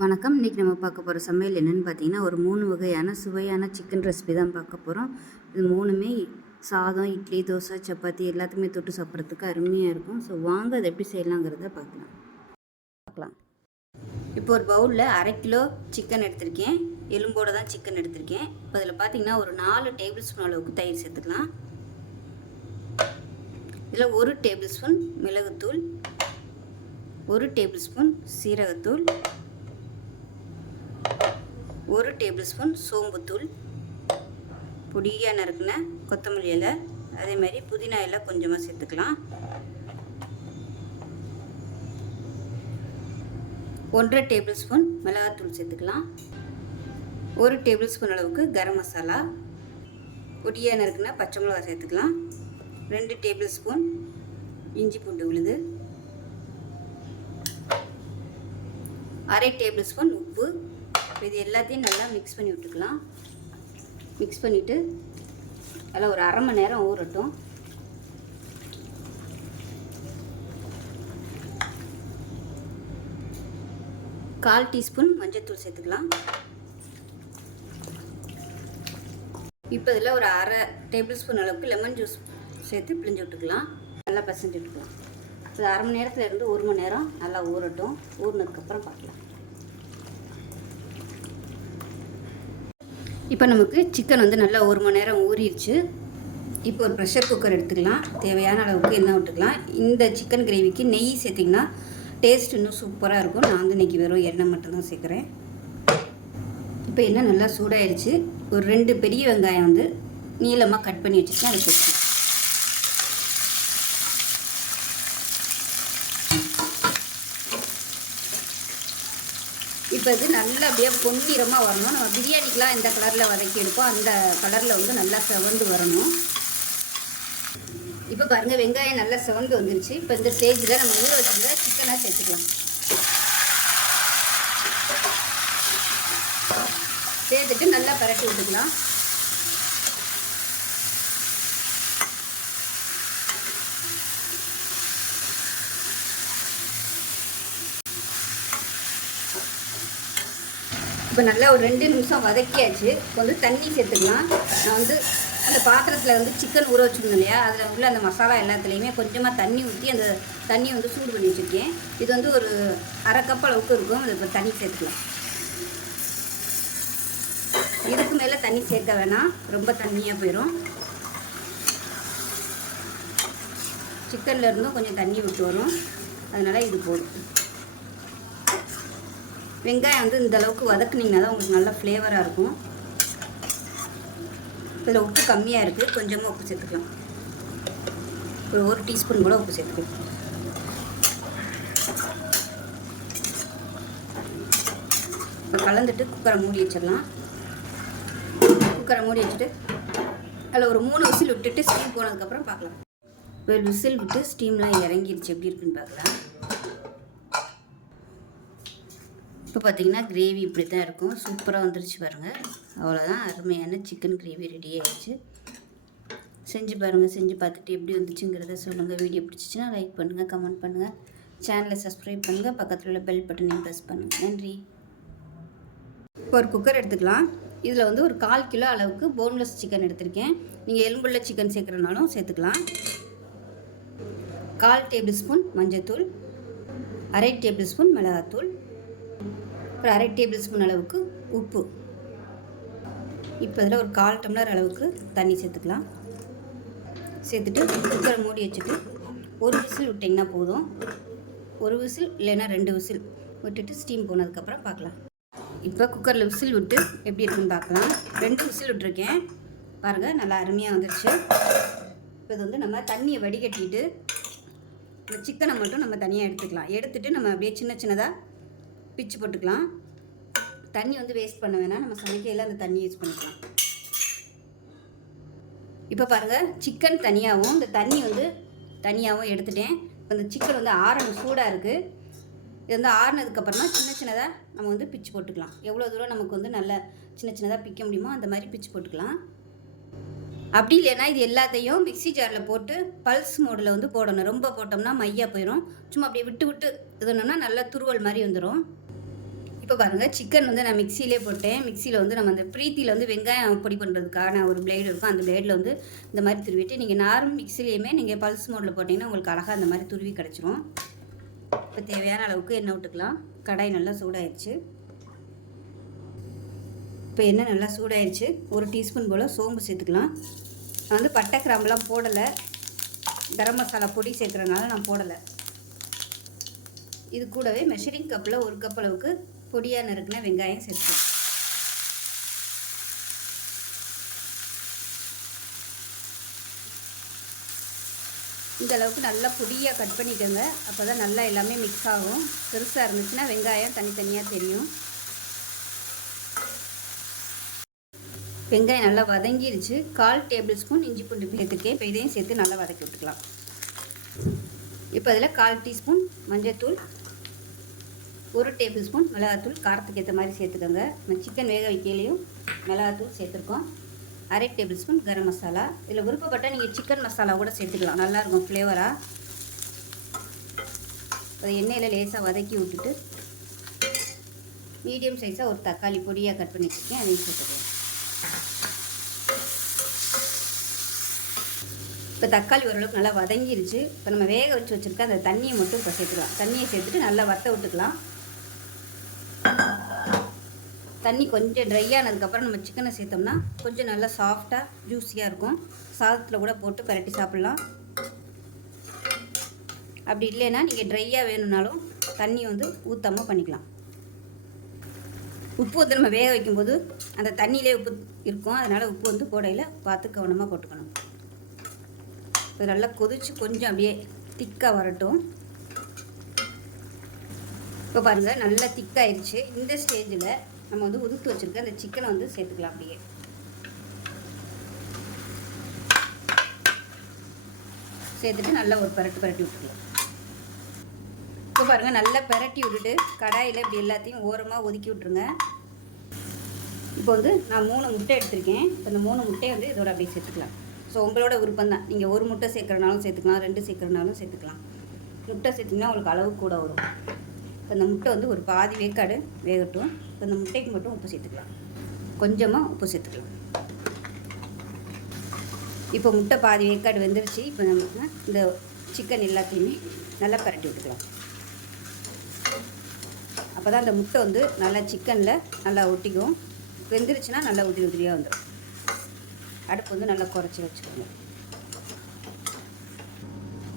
வணக்கம். இன்றைக்கி நம்ம பார்க்க போகிற சமையல் என்னென்னு பார்த்தீங்கன்னா, ஒரு 3 வகையான சுவையான சிக்கன் ரெசிபி தான் பார்க்க போகிறோம். இது 3மே சாதம், இட்லி, தோசை, சப்பாத்தி எல்லாத்துக்குமே தொட்டு சாப்பிட்றதுக்கு அருமையாக இருக்கும். ஸோ வாங்க அதை எப்படி செய்யலாங்கிறத பார்க்கலாம். இப்போ ஒரு பவுலில் 1/2 கிலோ சிக்கன் எடுத்திருக்கேன். எலும்போடு தான் சிக்கன் எடுத்திருக்கேன். இப்போ அதில் பார்த்தீங்கன்னா ஒரு 4 டேபிள் ஸ்பூன் அளவுக்கு தயிர் சேர்த்துக்கலாம். இதில் 1 டேபிள் ஸ்பூன் மிளகுத்தூள், 1 டேபிள் ஸ்பூன் சீரகத்தூள், 1 டேபிள் ஸ்பூன் சோம்புத்தூள், பொடியாக நறுக்கின கொத்தமல்லி இலை, அதே மாதிரி புதினா இலை கொஞ்சமாக சேர்த்துக்கலாம். 1 டேபிள் ஸ்பூன் மிளகாத்தூள் சேர்த்துக்கலாம். 1 டேபிள் ஸ்பூன் அளவுக்கு கரம் மசாலா, பொடியாக நறுக்கின பச்சை மிளகாய் சேர்த்துக்கலாம். 2 டேபிள் ஸ்பூன் இஞ்சி பூண்டு விழுது, 1/2 டேபிள் ஸ்பூன் உப்பு. இது எல்லாத்தையும் நல்லா மிக்ஸ் பண்ணி விட்டுக்கலாம். மிக்ஸ் பண்ணிவிட்டு அதில் ஒரு 1/2 மணி நேரம் ஊறட்டும். கால் டீஸ்பூன் மஞ்சள்தூள் சேர்த்துக்கலாம். இப்போ இதில் ஒரு 1/2 டேபிள் ஸ்பூன் அளவுக்கு லெமன் ஜூஸ் சேர்த்து பிழிஞ்சு விட்டுக்கலாம். நல்லா பசஞ்சு விட்டுக்கலாம். இது 1/2 மணி நேரத்தில் இருந்து 1 மணி நேரம் நல்லா ஊறட்டும். ஊறினதுக்கப்புறம் பார்க்கலாம். இப்போ நமக்கு சிக்கன் வந்து நல்லா 1 மணி நேரம் ஊறிடுச்சு. இப்போ ஒரு ப்ரெஷர் குக்கர் எடுத்துக்கலாம். தேவையான அளவுக்கு எண்ணெய் விட்டுக்கலாம். இந்த சிக்கன் கிரேவிக்கு நெய் சேர்த்திங்கன்னா டேஸ்ட் இன்னும் சூப்பராக இருக்கும். நான் வந்து இன்றைக்கி வெறும் எண்ணெய் மட்டும்தான் சேர்க்குறேன். இப்போ எண்ணெய் நல்லா சூடாகிடுச்சு. ஒரு 2 பெரிய வெங்காயம் வந்து நீளமாக கட் பண்ணி வச்சுருக்கேன். அதை சேர்த்து இப்போ இது நல்லா அப்படியே பொன்னிறமாக வரணும். நம்ம பிரியாணிக்கெலாம் எந்த கலரில் வதக்கி எடுப்போம் அந்த கலரில் வந்து நல்லா செவந்து வரணும். இப்போ பாருங்கள், வெங்காயம் நல்லா செவந்து வந்துருச்சு. இப்போ இந்த ஸ்டேஜில் நம்ம ஊற வச்சுருந்த சிக்கனாக சேர்த்துக்கலாம். சேர்த்துட்டு நல்லா பரட்டி விட்டுக்கலாம். இப்போ நல்லா ஒரு 2 நிமிஷம் வதக்கியாச்சு. இப்போ வந்து தண்ணி சேர்த்துக்கலாம். நான் வந்து அந்த பாத்திரத்தில் வந்து சிக்கன் ஊற வச்சுருந்தேன் இல்லையா, அதில் உள்ள அந்த மசாலா எல்லாத்துலேயுமே கொஞ்சமாக தண்ணி ஊற்றி அந்த தண்ணியை வந்து சூடு பண்ணி வச்சுருக்கேன். இது வந்து ஒரு 1/2 கப் அளவுக்கு இருக்கும். அது இப்போ தண்ணி சேர்த்துக்கலாம். இதுக்கு மேலே தண்ணி சேர்க்க வேணாம், ரொம்ப தண்ணியாக போயிடும். சிக்கனில் இருந்தும் கொஞ்சம் தண்ணி விட்டு வரும், அதனால் இது போதும். வெங்காயம் வந்து இந்த அளவுக்கு வதக்குனிங்கன்னா தான் உங்களுக்கு நல்லா ஃப்ளேவராக இருக்கும். இதில் உப்பு கம்மியாக இருக்குது, கொஞ்சமாக உப்பு சேர்த்துக்கலாம். ஒரு 1 டீஸ்பூன் கூட உப்பு சேர்த்துக்கலாம். இப்போ கலந்துட்டு குக்கரை மூடி வச்சிடலாம். குக்கரை மூடி வச்சுட்டு அதில் ஒரு 3 விசில் விட்டுட்டு ஸ்டீம் போனதுக்கப்புறம் பார்க்கலாம். ஒரு விசில் விட்டு ஸ்டீம்லாம் இறங்கிடுச்சு, எப்படி இருக்குன்னு பார்க்கலாம். இப்போ பார்த்திங்கன்னா கிரேவி இப்படி தான் இருக்கும். சூப்பராக வந்துருச்சு பாருங்கள். அவ்வளோதான், அருமையான சிக்கன் கிரேவி ரெடி ஆகிடுச்சு. செஞ்சு பாருங்கள். செஞ்சு பார்த்துட்டு எப்படி வந்துச்சுங்கிறத சொல்லுங்கள். வீடியோ பிடிச்சிச்சின்னா லைக் பண்ணுங்கள், கமெண்ட் பண்ணுங்கள், சேனலை சப்ஸ்கிரைப் பண்ணுங்கள், பக்கத்தில் உள்ள பெல் பட்டனையும் ப்ரெஸ் பண்ணுங்கள். நன்றி. இப்போ ஒரு குக்கர் எடுத்துக்கலாம். இதில் வந்து ஒரு 1/4 கிலோ அளவுக்கு போன்லெஸ் சிக்கன் எடுத்திருக்கேன். நீங்கள் எலும்புள்ள சிக்கன் சேர்க்குறனாலும் சேர்த்துக்கலாம். 1/4 டேபிள் ஸ்பூன் மஞ்சள்தூள், 1/2 டேபிள் ஸ்பூன் மிளகாத்தூள், ஒரு 1/2 டேபிள் ஸ்பூன் அளவுக்கு உப்பு. இப்போ இதில் ஒரு 1/4 டம்ளர் அளவுக்கு தண்ணி சேர்த்துக்கலாம். சேர்த்துட்டு குக்கரை மூடி வச்சுட்டு ஒரு விசில் விட்டிங்கன்னா போதும். ஒரு விசில் இல்லைன்னா 2 விசில் விட்டுட்டு ஸ்டீம் போனதுக்கப்புறம் பார்க்கலாம். இப்போ குக்கரில் விசில் விட்டு எப்படி இருக்குன்னு பார்க்கலாம். 2 விசில் விட்டுருக்கேன் பாருங்கள், நல்லா அருமையாக வந்துடுச்சு. இப்போ இது வந்து நம்ம தண்ணியை வடிகட்டிட்டு இந்த சிக்கனை மட்டும் நம்ம தனியாக எடுத்துக்கலாம். எடுத்துகிட்டு நம்ம அப்படியே சின்ன சின்னதாக பிச்சு போட்டுக்கலாம். தண்ணி வந்து வேஸ்ட் பண்ண வேணாம், நம்ம சமைக்கையில் அந்த தண்ணி யூஸ் பண்ணிக்கலாம். இப்போ பாருங்கள், சிக்கன் தனியாகவும் இந்த தண்ணி வந்து தனியாகவும் எடுத்துட்டேன். இப்போ இந்த சிக்கன் வந்து ஆறணும், சூடாக இருக்குது. இது வந்து ஆறுனதுக்கப்புறமா சின்ன சின்னதாக நம்ம வந்து பிச்சு போட்டுக்கலாம். எவ்வளோ தூரம் நமக்கு வந்து நல்லா சின்ன சின்னதாக பிக்க முடியுமோ அந்த மாதிரி பிச்சு போட்டுக்கலாம். அப்படி இல்லைன்னா இது எல்லாத்தையும் மிக்ஸி ஜாரில் போட்டு பல்ஸ் மோடில் வந்து போடணும். ரொம்ப போட்டோம்னா மையாக போயிடும். சும்மா அப்படியே விட்டு விட்டு இதுனா நல்லா துருவல் மாதிரி வந்துடும். இப்போ பாருங்கள், சிக்கன் வந்து நான் மிக்சியிலே போட்டேன். மிக்சியில் வந்து நம்ம அந்த ப்ரீத்தியில் வந்து வெங்காயம் பொடி பண்ணுறதுக்கான ஒரு பிளேடு இருக்கும். அந்த பிளேடில் வந்து இந்த மாதிரி துருவிட்டு, நீங்கள் நார்மல் மிக்சிலையுமே நீங்கள் பல்ஸ் மோடில் போட்டிங்கன்னா உங்களுக்கு அழகாக அந்த மாதிரி துருவி கிடச்சிரும். இப்போ தேவையான அளவுக்கு எண்ணெய் விட்டுக்கலாம். கடாய் நல்லா சூடாயிடுச்சு. இப்போ எண்ணெய் நல்லா சூடாயிடுச்சு. 1 டீஸ்பூன் போல் சோம்பு சேர்த்துக்கலாம். நான் வந்து பட்டை கிராம்பெலாம் போடலை, கரம் மசாலா பொடி சேர்க்குறதுனால நான் போடலை. இது கூடவே மெஷரிங் கப்பில் 1 கப் அளவுக்கு பொடியாக நறுக்கின வெங்காயம் சேர்த்துக்கலாம். இந்த அளவுக்கு நல்லா பொடியாக கட் பண்ணிக்கோங்க. அப்போ தான் நல்லா எல்லாமே மிக்ஸ் ஆகும். பெருசாக இருந்துச்சுன்னா வெங்காயம் தனித்தனியாக தெரியும். வெங்காயம் நல்லா வதங்கிருச்சு. 1/4 டேபிள் ஸ்பூன் இஞ்சி பூண்டு சேர்த்துக்கேன். இப்போ இதையும் சேர்த்து நல்லா வதக்கி விட்டுக்கலாம். இப்போ அதில் 1/4 டீஸ்பூன் மஞ்சள்தூள், 1 டேபிள் ஸ்பூன் மிளகாத்தூள், காரத்துக்கு ஏற்ற மாதிரி சேர்த்துக்கோங்க. நம்ம சிக்கன் வேக வைக்கையிலையும் மிளகாத்தூள் சேர்த்துருக்கோம். 1/2 டேபிள் ஸ்பூன் கரம் மசாலா. இதில் விருப்பப்பட்டால் நீங்கள் சிக்கன் மசாலா கூட சேர்த்துக்கலாம், நல்லாயிருக்கும் ஃப்ளேவராக. அதை எண்ணெயில் லேசாக வதக்கி விட்டுட்டு மீடியம் சைஸாக ஒரு தக்காளி பொடியாக கட் பண்ணி வச்சுருக்கேன், அதையும் சேர்த்துக்கலாம். இப்போ தக்காளி ஓரளவுக்கு நல்லா வதங்கிருச்சு. இப்போ நம்ம வேக வச்சு வச்சுருக்க அந்த தண்ணியை மட்டும் இப்போ சேர்த்துக்கலாம். தண்ணியை சேர்த்துட்டு நல்லா வற்ற விட்டுக்கலாம். தண்ணி கொஞ்சம் ட்ரை ஆனதுக்கப்புறம் நம்ம சிக்கனை சேர்த்தோம்னா கொஞ்சம் நல்லா சாஃப்டாக ஜூஸியாக இருக்கும். சாதத்தில் கூட போட்டு பரட்டி சாப்பிட்லாம். அப்படி இல்லைன்னா நீங்கள் ட்ரையாக வேணும்னாலும் தண்ணி வந்து ஊற்றாமல் பண்ணிக்கலாம். உப்பு வந்து நம்ம வேக வைக்கும்போது அந்த தண்ணியிலே உப்பு இருக்கும், அதனால் உப்பு வந்து போடையில் பார்த்து கவனமாக போட்டுக்கணும். இது நல்லா கொதித்து கொஞ்சம் அப்படியே திக்காக வரட்டும். இப்போ பாருங்கள், நல்லா திக்காயிருச்சு. இந்த ஸ்டேஜில் நம்ம வந்து உதுத்து வச்சுருக்க அந்த சிக்கனை வந்து சேர்த்துக்கலாம். அப்படியே சேர்த்துட்டு நல்லா ஒரு பரட்டி விட்டுக்கலாம். இப்போ பாருங்கள், நல்லா பரட்டி விட்டுட்டு கடாயில் இப்படி எல்லாத்தையும் ஓரமாக ஒதுக்கி விட்ருங்க. இப்போ வந்து நான் 3 முட்டை எடுத்திருக்கேன். இப்போ இந்த 3 முட்டையை வந்து இதோட அப்படியே சேர்த்துக்கலாம். ஸோ உங்களோட விருப்பம் தான். நீங்கள் 1 முட்டை சேர்க்குறனாலும் சேர்த்துக்கலாம், 2 சேர்க்குறனாலும் சேர்த்துக்கலாம். முட்டை சேர்த்திங்கன்னா உங்களுக்கு அளவு கூட வரும். இப்போ இந்த முட்டை வந்து ஒரு பாதி வேக்காடு வேகட்டும். இப்போ இந்த முட்டைக்கு மட்டும் உப்பு சேர்த்துக்கலாம், கொஞ்சமாக உப்பு சேர்த்துக்கலாம். இப்போ முட்டை பாதி வேக்காடு வெந்துருச்சு. இப்போ நம்ம இந்த சிக்கன் எல்லாத்தையுமே நல்லா பரட்டி விட்டுக்கலாம். அப்போ தான் அந்த முட்டை வந்து நல்லா சிக்கனில் நல்லா ஒட்டிக்கும். வெந்துருச்சுன்னா நல்லா உதிரியாக வந்துடும். அடுப்பு வந்து நல்லா குறைச்சி வச்சுக்கோங்க.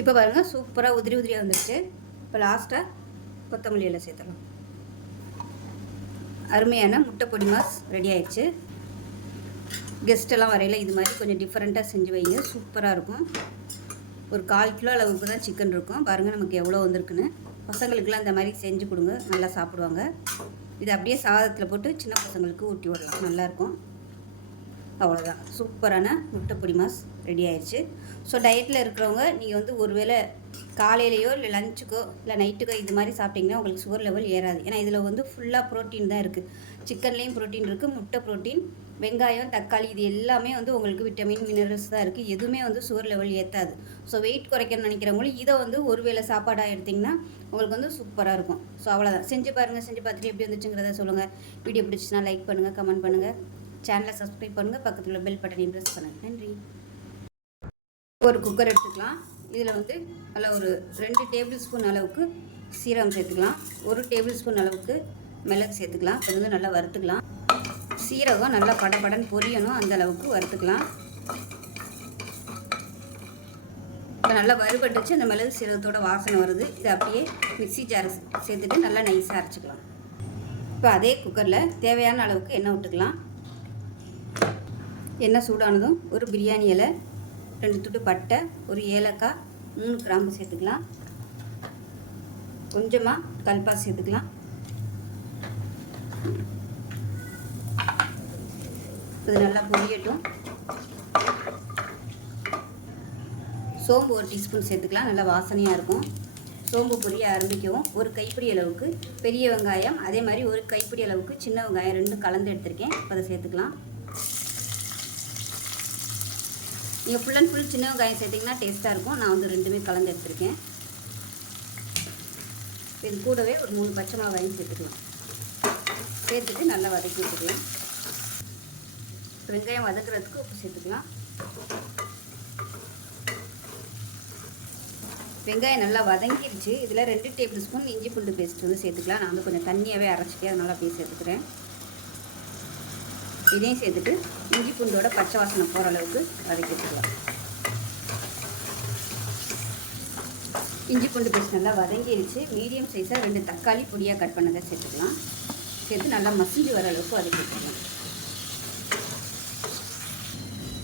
இப்போ பாருங்கள், சூப்பராக உதிரியாக வந்துடுச்சு. இப்போ லாஸ்ட்டாக கொத்தமல்லி எல்லாம் சேர்த்துடலாம். அருமையான முட்டை பொடி மாஸ் ரெடி ஆயிடுச்சு. கெஸ்ட்டெல்லாம் வரையில் இது மாதிரி கொஞ்சம் டிஃப்ரெண்ட்டாக செஞ்சு வைங்க, சூப்பராக இருக்கும். ஒரு 1/4 கிலோ அளவுக்கு தான் சிக்கன் இருக்கும். பாருங்கள் நமக்கு எவ்வளோ வந்திருக்குன்னு. பசங்களுக்கெல்லாம் இந்த மாதிரி செஞ்சு கொடுங்க, நல்லா சாப்பிடுவாங்க. இது அப்படியே சாதத்தில் போட்டு சின்ன பசங்களுக்கு ஊட்டி விடலாம், நல்லாயிருக்கும். அவ்வளோதான், சூப்பரான முட்டை பொடி மாஸ் ரெடி ஆயிடுச்சு. ஸோ டயட்டில் இருக்கிறவங்க நீங்கள் வந்து ஒருவேளை காலையிலையோ இல்லை லஞ்சுக்கோ இல்லை நைட்டுக்கோ இது மாதிரி சாப்பிட்டிங்கன்னா உங்களுக்கு சுகர் லெவல் ஏறாது. ஏன்னா இதில் வந்து ஃபுல்லாக ப்ரோட்டீன் தான் இருக்குது. சிக்கன்லேயும் ப்ரோட்டீன் இருக்குது, முட்டை ப்ரோட்டீன், வெங்காயம், தக்காளி, இது எல்லாமே வந்து உங்களுக்கு விட்டமின் மினரல்ஸ் தான் இருக்குது. எதுவுமே வந்து சுகர் லெவல் ஏற்றாது. ஸோ வெயிட் குறைக்கணும்னு நினைக்கிறவங்களும் இதை வந்து ஒருவேளை சாப்பாடாக எடுத்திங்கன்னா உங்களுக்கு வந்து சூப்பராக இருக்கும். ஸோ அவ்வளோதான், செஞ்சு பாருங்கள். செஞ்சு பார்த்துட்டு எப்படி வந்துச்சுங்கிறத சொல்லுங்கள். வீடியோ பிடிச்சிச்சுன்னா லைக் பண்ணுங்கள், கமெண்ட் பண்ணுங்கள், சேனலை சப்ஸ்கிரைப் பண்ணுங்கள், பக்கத்தில் பெல் பட்டனையும் ப்ரெஸ் பண்ணுங்கள். நன்றி. ஒரு குக்கர் எடுத்துக்கலாம். இதில் வந்து நல்லா ஒரு 2 டேபிள் ஸ்பூன் அளவுக்கு சீரகம் சேர்த்துக்கலாம். 1 டேபிள் ஸ்பூன் அளவுக்கு மிளகு சேர்த்துக்கலாம். இது வந்து நல்லா வறுத்துக்கலாம். சீரகம் நல்லா படபடன்னு பொரியணும், அந்த அளவுக்கு வறுத்துக்கலாம். இப்போ நல்லா வறுபட்டுச்சு. அந்த மிளகு சீரகத்தோட வாசனை வருது. இதை அப்படியே மிக்ஸி ஜாரை சேர்த்துட்டு நல்லா நைஸாக அரைச்சிக்கலாம். இப்போ அதே குக்கரில் தேவையான அளவுக்கு எண்ணெய் விட்டுக்கலாம். எண்ணெய் சூடானதும் ஒரு பிரியாணி இலை, 2 துண்டு பட்டை, ஒரு ஏலக்காய், 3 கிராம்பு சேர்த்துக்கலாம். கொஞ்சமாக கல்பாசி சேர்த்துக்கலாம். இது நல்லா பொரியட்டும். சோம்பு 1 டீஸ்பூன் சேர்த்துக்கலாம், நல்லா வாசனையாக இருக்கும். சோம்பு பொரிய ஆரம்பிக்கவும் ஒரு கைப்பிடி அளவுக்கு பெரிய வெங்காயம், அதே மாதிரி ஒரு கைப்பிடி அளவுக்கு சின்ன வெங்காயம் 2 கலந்து எடுத்திருக்கேன். அதை சேர்த்துக்கலாம். நீங்கள் ஃபுல் அண்ட் ஃபுல் சின்ன வெங்காயம் சேர்த்திங்கன்னா டேஸ்ட்டாக இருக்கும். நான் வந்து 2மே கலந்து எடுத்திருக்கேன். இது கூடவே ஒரு 3 பச்சை மிளகாயும் சேர்த்துக்கலாம். சேர்த்துட்டு நல்லா வதக்கி விட்டுக்கலாம். வெங்காயம் வதக்குறதுக்கு உப்பு சேர்த்துக்கலாம். வெங்காயம் நல்லா வதங்கிடுச்சு. இதில் 2 டேபிள் ஸ்பூன் இஞ்சி பூண்டு பேஸ்ட் வந்து சேர்த்துக்கலாம். நான் வந்து கொஞ்சம் தண்ணியாகவே அரைச்சிட்டேன், அதனால் அப்படியே சேர்த்துக்கிறேன். இதையும் சேர்த்துட்டு இஞ்சி பூண்டோட பச்சை வாசனை போகிற அளவுக்கு வதக்கி வச்சுக்கலாம். இஞ்சி பூண்டு பேஸ்ட் நல்லா வதங்கிடுச்சு. மீடியம் சைஸாக 2 தக்காளி பொடியாக கட் பண்ணதை சேர்த்துக்கலாம். சேர்த்து நல்லா மசிஞ்சு வர அளவுக்கு வதக்கி வச்சுக்கலாம்.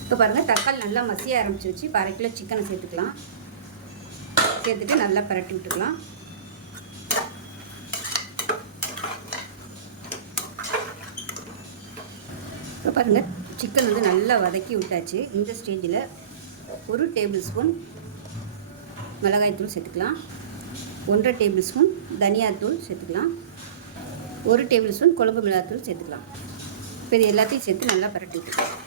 இப்போ பாருங்கள், தக்காளி நல்லா மசிய ஆரம்பிச்சிருச்சு. இப்போ 1/2 கிலோ சிக்கனை சேர்த்துக்கலாம். சேர்த்துட்டு நல்லா பரட்டி விட்டுக்கலாம். இப்போ பாருங்கள், சிக்கன் வந்து நல்லா வதக்கி விட்டாச்சு. இந்த ஸ்டேஜில் 1 டேபிள் ஸ்பூன் மிளகாய்த்தூள் சேர்த்துக்கலாம். 1.5 டேபிள் ஸ்பூன் தனியாத்தூள் சேர்த்துக்கலாம். 1 டேபிள் ஸ்பூன் குழம்பு மிளகாத்தூள் சேர்த்துக்கலாம். இப்போ இது எல்லாத்தையும் சேர்த்து நல்லா பரட்டி விட்டுக்கலாம்.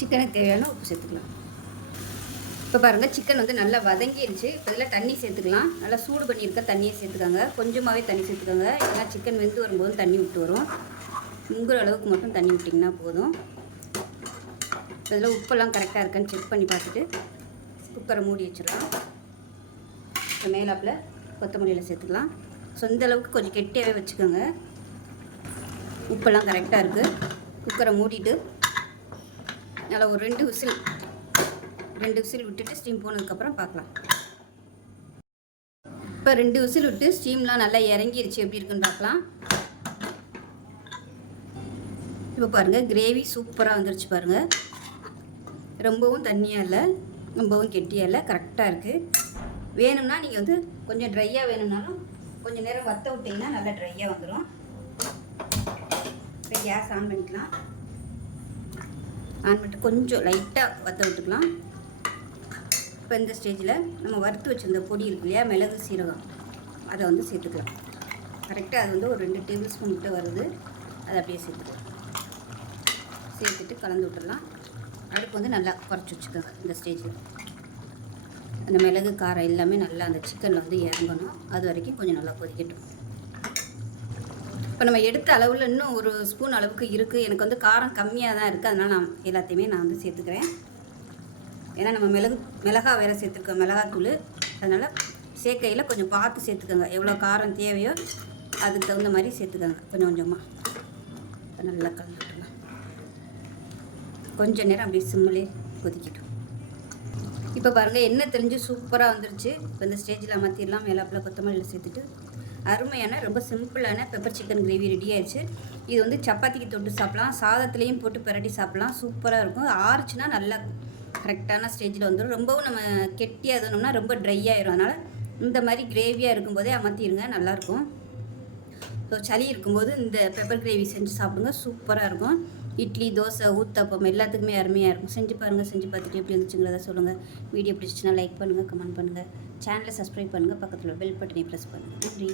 சிக்கனுக்கு தேவையான உப்பு சேர்த்துக்கலாம். இப்போ பாருங்கள், சிக்கன் வந்து நல்லா வதங்கிடுச்சு. இப்போ இதில் தண்ணி சேர்த்துக்கலாம். நல்லா சூடு பண்ணியிருக்க தண்ணியை சேர்த்துக்காங்க. கொஞ்சமாகவே தண்ணி சேர்த்துக்காங்க. ஏன்னா சிக்கன் வெந்து வரும்போது தண்ணி விட்டு வரும். முங்குற அளவுக்கு மட்டும் தண்ணி விட்டிங்கன்னா போதும். இதில் உப்பெல்லாம் கரெக்டாக இருக்கான்னு செக் பண்ணி பார்த்துட்டு குக்கரை மூடி வச்சிடலாம். இப்போ மேலாப்பில் கொத்தமல்லியில் சேர்த்துக்கலாம். ஸோ இந்த அளவுக்கு கொஞ்சம் கெட்டியாகவே வச்சுக்கோங்க. உப்பெல்லாம் கரெக்டாக இருக்குது. குக்கரை மூடிட்டு நல்லா ஒரு 2 விசில் விட்டுட்டு ஸ்டீம் போனதுக்கப்புறம் பார்க்கலாம். இப்போ 2 விசில் விட்டு ஸ்டீம்லாம் நல்லா இறங்கிடுச்சு. எப்படி இருக்குன்னு பார்க்கலாம். இப்போ பாருங்கள், கிரேவி சூப்பராக வந்துருச்சு பாருங்கள். ரொம்பவும் தண்ணியாக இல்லை, ரொம்பவும் கெட்டியாக இல்லை, கரெக்டாக இருக்குது. வேணும்னா நீங்கள் வந்து கொஞ்சம் ட்ரையாக வேணும்னாலும் கொஞ்சம் நேரம் வற்ற விட்டிங்கன்னா நல்லா ட்ரையாக வந்துடும். இப்போ கேஸ் ஆன் பண்ணிக்கலாம். ஆன் பண்ணிட்டு கொஞ்சம் லைட்டாக வற்ற விட்டுக்கலாம். இப்போ இந்த ஸ்டேஜில் நம்ம வறுத்து வச்சுருந்த பொடி இருக்கு இல்லையா, மிளகு சீரகம், அதை வந்து சேர்த்துக்கலாம். கரெக்டாக அது வந்து ஒரு 2 டேபிள் ஸ்பூன் கிட்ட வருது. அதை அப்படியே சேர்த்துக்கலாம். சேர்த்துட்டு கலந்து விட்டுடலாம். அடுப்பு வந்து நல்லா குறைச்சி வச்சுக்கோங்க. இந்த ஸ்டேஜில் அந்த மிளகு காரம் எல்லாமே நல்லா அந்த சிக்கனில் வந்து இறங்கணும். அது வரைக்கும் கொஞ்சம் நல்லா கொதிக்கட்டும். இப்போ நம்ம எடுத்த அளவில் இன்னும் 1 ஸ்பூன் அளவுக்கு இருக்குது. எனக்கு வந்து காரம் கம்மியாக தான் இருக்குது. அதனால் நான் எல்லாத்தையுமே வந்து சேர்த்துக்கிறேன். ஏன்னா நம்ம மிளகா வேறு சேர்த்துருக்கோம், மிளகாத்தூள். அதனால் சேர்க்கையில் கொஞ்சம் பார்த்து சேர்த்துக்கோங்க. எவ்வளோ காரம் தேவையோ அதுக்கு தகுந்த மாதிரி சேர்த்துக்கோங்க, கொஞ்சம் கொஞ்சமாக. நல்லா கலந்து விட்டுலாம். கொஞ்சம் நேரம் அப்படியே சிம்மிலே கொதிக்கட்டும். இப்போ பாருங்கள், எண்ணெய் தெளிஞ்சு சூப்பராக வந்துருச்சு. இப்போ இந்த ஸ்டேஜில் அமர்த்திடலாம். மேலாப்பில் கொத்தமல்லியில் சேர்த்துட்டு அருமையான ரொம்ப சிம்பிளான பெப்பர் சிக்கன் கிரேவி ரெடி ஆயிடுச்சு. இது வந்து சப்பாத்திக்கு தொட்டு சாப்பிட்லாம், சாதத்துலேயும் போட்டு பரட்டி சாப்பிட்லாம். சூப்பராக இருக்கும். ஆறுச்சுன்னா நல்லா கரெக்டான ஸ்டேஜில் வந்துடும். ரொம்பவும் நம்ம கெட்டியாக இருந்தோம்னா ரொம்ப ட்ரை ஆயிரும். அதனால் இந்த மாதிரி கிரேவியாக இருக்கும்போதே அமர்த்திடுங்க, நல்லாயிருக்கும். ஸோ சளி இருக்கும்போது இந்த பெப்பர் கிரேவி செஞ்சு சாப்பிடுங்க, சூப்பராக இருக்கும். இட்லி, தோசை, ஊத்தப்பம் எல்லாத்துக்குமே அருமையாக இருக்கும். செஞ்சு பாருங்கள். செஞ்சு பார்த்துட்டு எப்படி இருந்துச்சுங்கிறத சொல்லுங்கள். வீடியோ பிடிச்சிச்சுன்னா லைக் பண்ணுங்கள், கமெண்ட் பண்ணுங்கள். சேனலை சப்ஸ்கிரைப் பண்ணுங்கள். பக்கத்தில் பெல் பட்டனை ப்ரெஸ் பண்ணுங்கள். நன்றி.